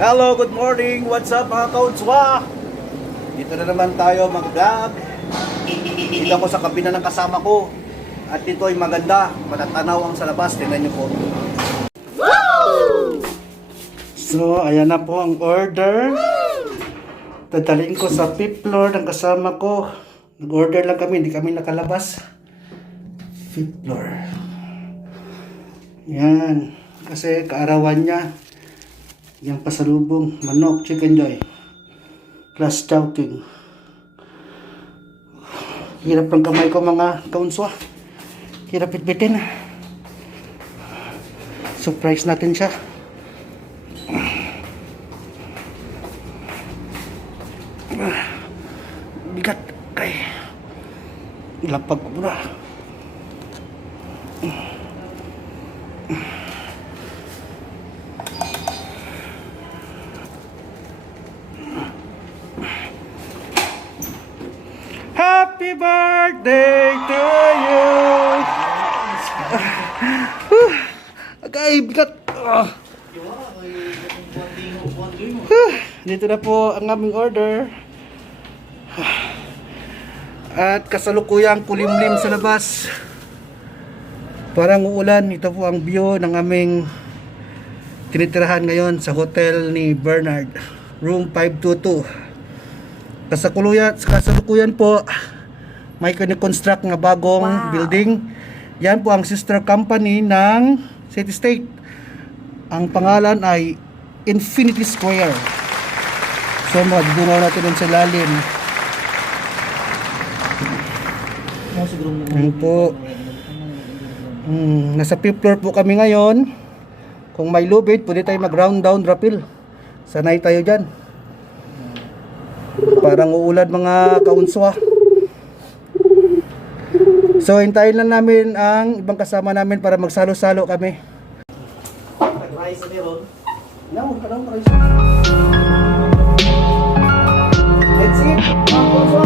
Hello, good morning. What's up mga kautswa? Dito na naman tayo mag-vlog. Dito ako sa kabina ng kasama ko. At dito ay maganda. Matatanaw ang sa labas. Tingnan niyo po. So, ayan na po ang order. Dadalhin ko sa 5th floor ng kasama ko. Nag-order lang kami, hindi kami nakalabas. 5th floor. Yan. Kasi kaarawan niya. Yung pasalubong, manok, chicken joy. Plus chowking. Hirap ng kamay ko mga kaunswa. Hirap bitbitin. Surprise natin siya. Bigat. Ay. Ilapag ko muna. Happy birthday to you! Agay, bigat! Dito na po ang aming order. At kasalukuyang kulimlim sa labas. Parang uulan. Ito po ang view ng aming tinitirahan ngayon sa hotel ni Bernard. Room 522. Kasalukuyan po may kinikonstruct na bagong building. Yan po ang sister company ng City State. Ang pangalan ay Infinity Square. So magdungaw natin dun sa lalim. Yan po. Nasa 5th floor po kami ngayon. Kung may lubid, pwede tayo mag round down rapil. Sanay tayo dyan. Parang uulan mga kaunswa. So hintayin lang namin ang ibang kasama namin para magsalo-salo kami. Rice ni Ron. No, kadang rice. Let's eat. Mga kaunswa.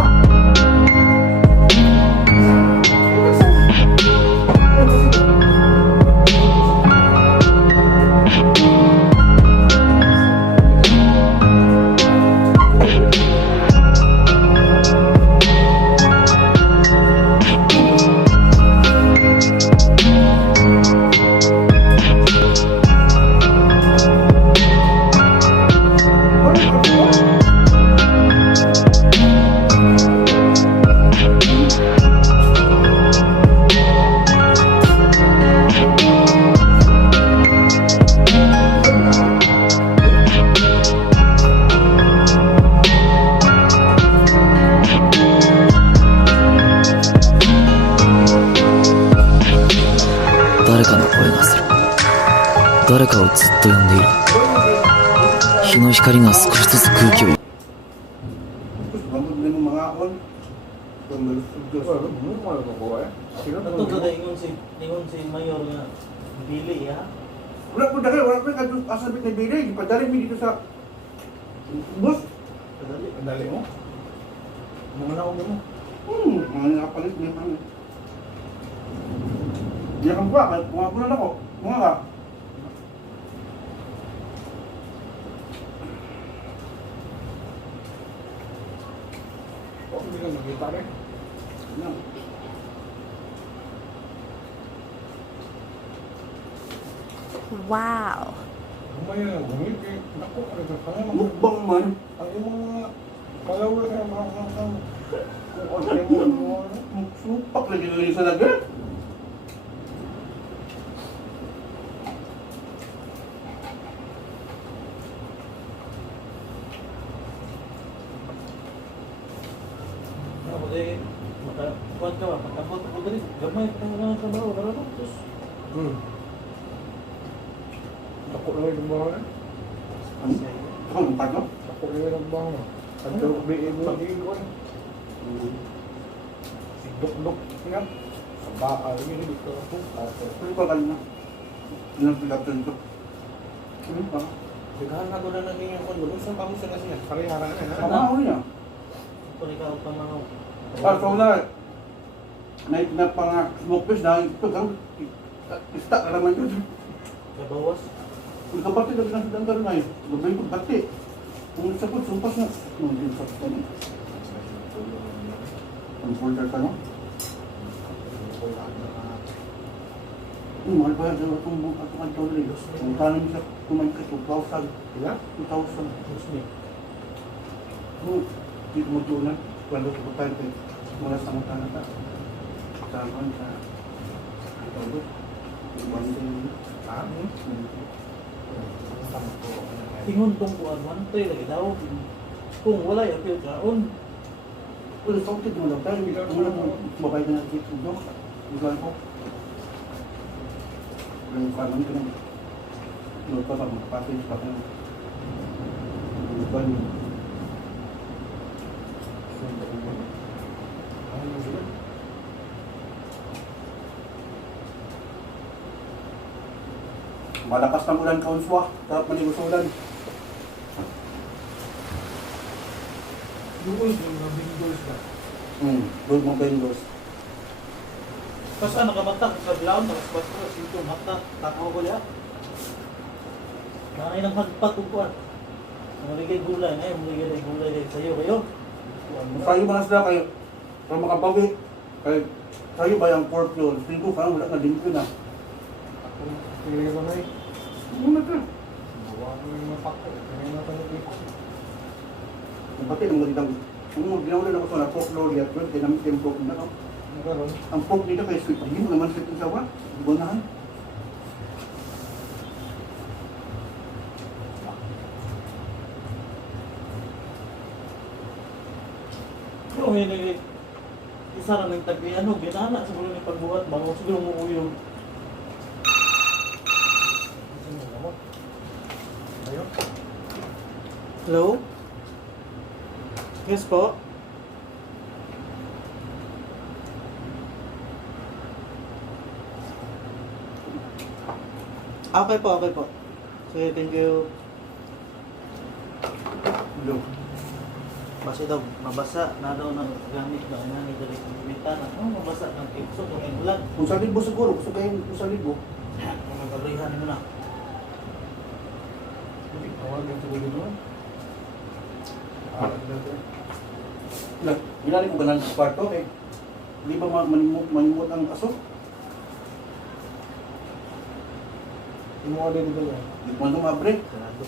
Ingon si Mayor nga bili ya. Wala po kadto asabit na bili, ipadali mi dito sa bus. Dali mo. Mga naong mo. Mga nakapalit niya kami. Diyan kang ba? Mga bulan ako. Mga ka. Hindi ka magkita rin. Wow. Mukbang man. Ang imong mga kalawa na mga kung ano mo Supak lagi lagi sa lagat. kuat ka ba? Pagkabot ko dali, gamay ka na sa baro, karano? Ako lang yung bahay. Ang tago? Ako lang yung bahay. Ang biig mo iiwan. Si Dok-Dok nga. Sa baal, yun dito ako. Ano ba kanina? Ilang pilapin ko? Ano ba? Sigahan na ko na ng inyong kondo. Saan pa mo sila siya? Parihara na. Sama ako niya. Kung ikaw pa mga... So na, na pang smoke fish na ito kang istak na naman yun. Sa bawas? Kung kapati lagi nang sedang na eh. Gabay ko bati. Kung sa po, sumpas na. Hindi sa po. Ang folder ka, no? Mahal ba yan? Itong kanto rin. Ang tanong siya, kumain ka 2,000. Iya? 2,000. Resmi. Hindi mo tunan. Wala ko tayo kay mula sa mga tanata. Taman sa ito. Ibang din. Ah? Tingon tong kuan man tay lagi daw. Kung wala ya pil kaon. Wala sa akin mo lang tayo. Wala mo mabay na natin sa dok. Igan ko. Yung kanon ka na. Doon pa ba magpapatid pa ka na. Igan mo. Malakas ng ulan kaunswa. Tarap maligos sa ulan. Yung ko yung nabingos na. Doon mga vendors. Pas ana ka mata sa blaon tapos pas ko sito mata takaw ko ya. Nanay nang hagpat ug kuan. Maligay gulay ay maligay gulay kay sayo kayo. Sayo ba na sila kayo? Para makabawi. Kaya sayo ba yung pork yun? Tingin ko parang wala na din ko na. Kaya ko na eh. Muna ka. Bawa ko yung mapako. Kaya na tayo ko. Pati ang magandang, kung ginawala ako sa pork lorry at well, kinamit yung pork na ako. Nagaroon. Ang pork dito kay sweet, hindi mo naman sweet ang sawa. Bunahan. Yung ini isa ra ng tagpiano ginana siguro ni pagbuhat bango siguro mo uyog. Ayun. Hello? Yes po. Okay po, okay po. Sige, thank you. Hello. Basta daw, mabasa na daw ng gamit na ina ni Direk Bintana. Oh, mabasa ng tipso kung ang ulan. Kung sa libo siguro, gusto kayo kung sa libo. Kung magkabrihan mo na. Tawag yung tuloy doon. Bilali ko ganan sa kwarto eh. Di ba manimot ang aso? Yung mga din doon. Di ko man mabre. Sarado.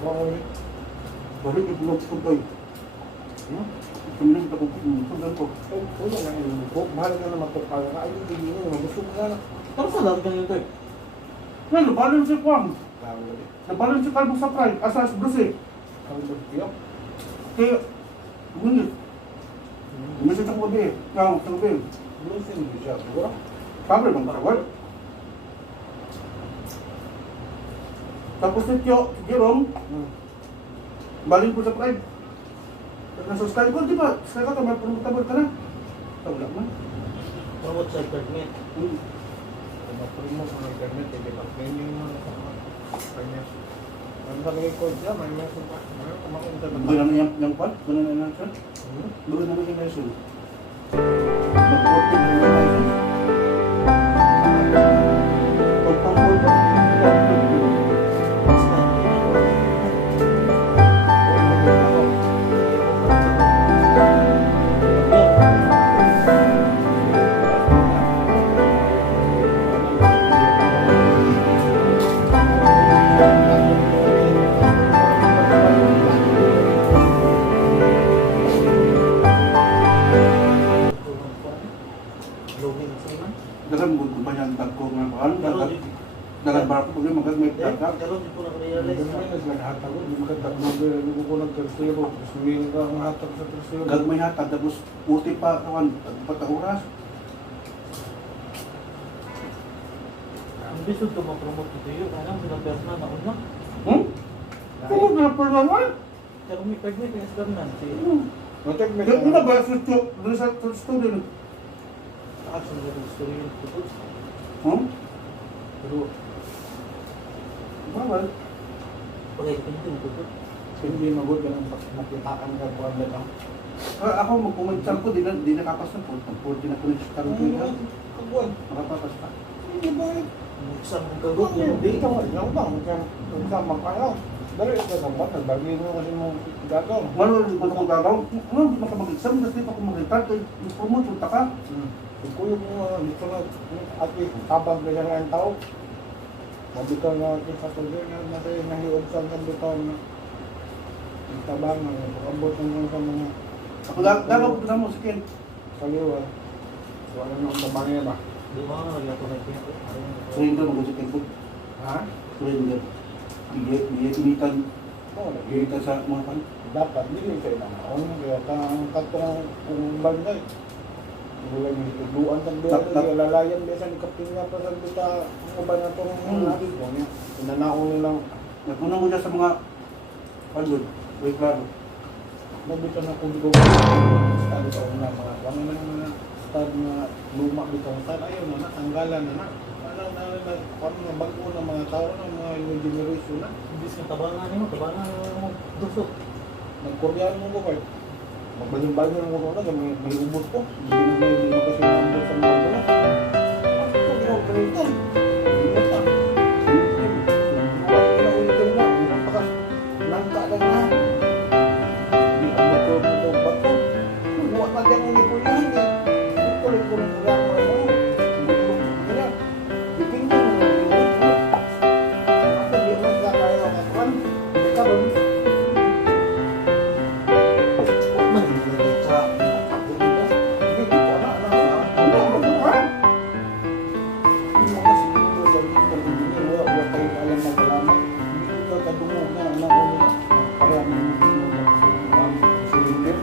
Mga ulit. Balik yung bulog ko tayo. Tumulong ko tumulong ko. Wala na yung buko. Mahal na naman ito. Kaya ka ayun tingin mo. Gusto mo na. Pero sa lahat ganyan tayo. Nga, nabalon si Kwang. Lalo ulit. Nabalon si Calvo sa Pride. Asas Bruce. Ang bagyo. Kaya, gumunit. Gumunit sa kuwabi eh. Kaya, sa kuwabi. Doon hindi siya. Siguro. Sabi bang karawal. Tapos si Jerome, baling ko sa Pride. Nasa Sky ko, di ba? Sky ko, tabal ka na. Wala man. Promote sa permit. Mapuri mo sa internet. Hindi ka training mo sa kanya. Ang sabi ko dyan, may message pa. Mayroon ka makunta na. Bulan na yung kwan? Bulan na yung kwan? Bulan na yung lesson. Mag-working na yung lesson. Pagpapol ba? Login sa man. Dagan mo kung panyan tagko nga kwan? Dagan ba ako kung magagmay tagka? Pero di ko na Ang realize. ganda na sila nahatag. Hindi magandang mag-ira. Hindi ko nag-tercero. Sumihin ka ang hatag sa tercero. Gagmay hatag, tapos puti pa kwan, pata oras. Ang bisod ko ma-promote ito yun. Anong silang persona na una. Oo, na pa naman. Pero may permit yung espernan. Si Matag na Kaya una ba sa doon sa student? Taas na yung story yung tutos. Pero Bawal. Okay, depende yung tutos. hindi magod ka ng makitaan ka po ang lang. Ako magkumansal ko, di nakapas na po. Pag 40 na ko na sa karong tuwing. Kaguan. Makapapas pa. Hindi ba? Buksan mong kagot, yun Hindi di. ka lang bang. Magkama ka lang. Dali ito naman. Nagbagi mo kasi mong gagawin. Manual di ko na kung gagaw. Ano, di ka mag-exam, kasi pa kung mag-retard, promote, punta ka. Kuya mo, dito na, at least, tabang ka nga ang tao. Mabitaw nga ito sa tuloy na nasa nahiog sa nabitaw na tabang na abot ng sa mga Ako gagaw ko na mo, sige. kaliwa. So ano nang tabang niya ba? Di ba nga, naglato na ito. Surrender mo sa tempo. Ha? Surrender. Hindi initan. Oo, Initan sa mga kan. dapat dili kayo na maon. Kaya kang katong kung banday. Wala ni tuduan kan dia lalayan biasa ni kapingnya pa sa kita uban na tong nabi ko niya. Inanaon nilang Nagpunang ko dyan sa mga pagod. Wait klaro. nabito na kung go stado sa una mga kami na mga stado na luma bitong stado ayaw na natanggalan na ano na kung na bago na mga tao na mga new generation na Ibis na tabangan mo dusok. nagkoreano mo ko magbanyo-banyo ng mga na may ubos ko hindi mo kasi nandun sa mga bulan ako ginawa ko rin hindi pa pinaulitin na umapakas nangka lang na hindi ang magkaroon ng bato buwan na dyan hindi po yan tuloy ko rin kaya mo rin ipinggan mo rin ako di mas kakaya ng katuan hindi ka rin Man, hindi sa ako dito. hindi ko na mga siguro sa dito hindi wala tayong alam na malaman hindi ko kadungo na ano na kaya mo silipin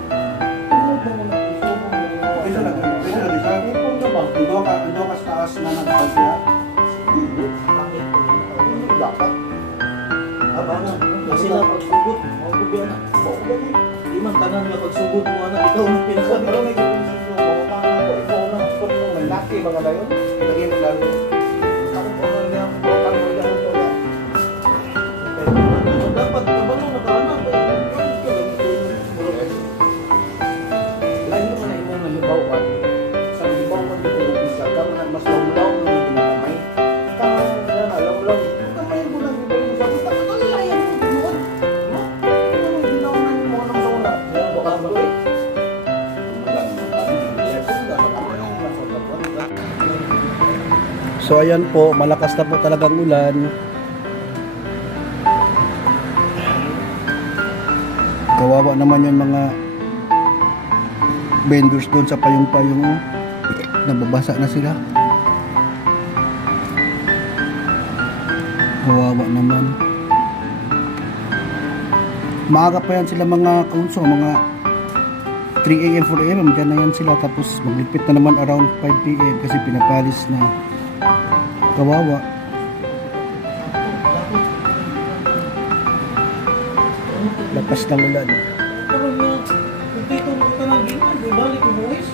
ano ba mo na isubo mo Pwede na, pwede na, isa. ipon na ba? Ando ka sa taas na nagpag siya. Hindi. Pangit ko yun. Hindi dapat. Abangan. Kasi na pagsugod, mga kubiana. Bako gani. Di man tanan nga pagsugod mo anak, ikaw nang Sabi pinakabi. ko may konsensyo mo, mga ko, ikaw na, kung mo may laki ba nga dayon? Lagi mo lalo. Ako ko na lang, baka mo lang ko na. Dapat kabalo nakaanak. Layo man na imong nahibawan. Sa hibawan dito ng isa, kamo na mas lawlaw na mga ginamay. Kamo na na lawlaw. Kamay mo lang ibalik sa kita. Ano layan mo doon? No? Ano ginawa na mo nang sa una? Baka ba eh? So ayan po, malakas na po talagang ulan. Kawawa naman yung mga vendors doon sa payong-payong. Nababasa na sila. Kawawa naman. Maaga pa yan sila mga kaunso, mga 3 AM, 4 AM, dyan na yan sila. Tapos maglipit na naman around 5 PM kasi pinapalis na. Kawawa. Lakas ng ulan. Pero nga, kung dito mo ka nang ginan, di balik mo is.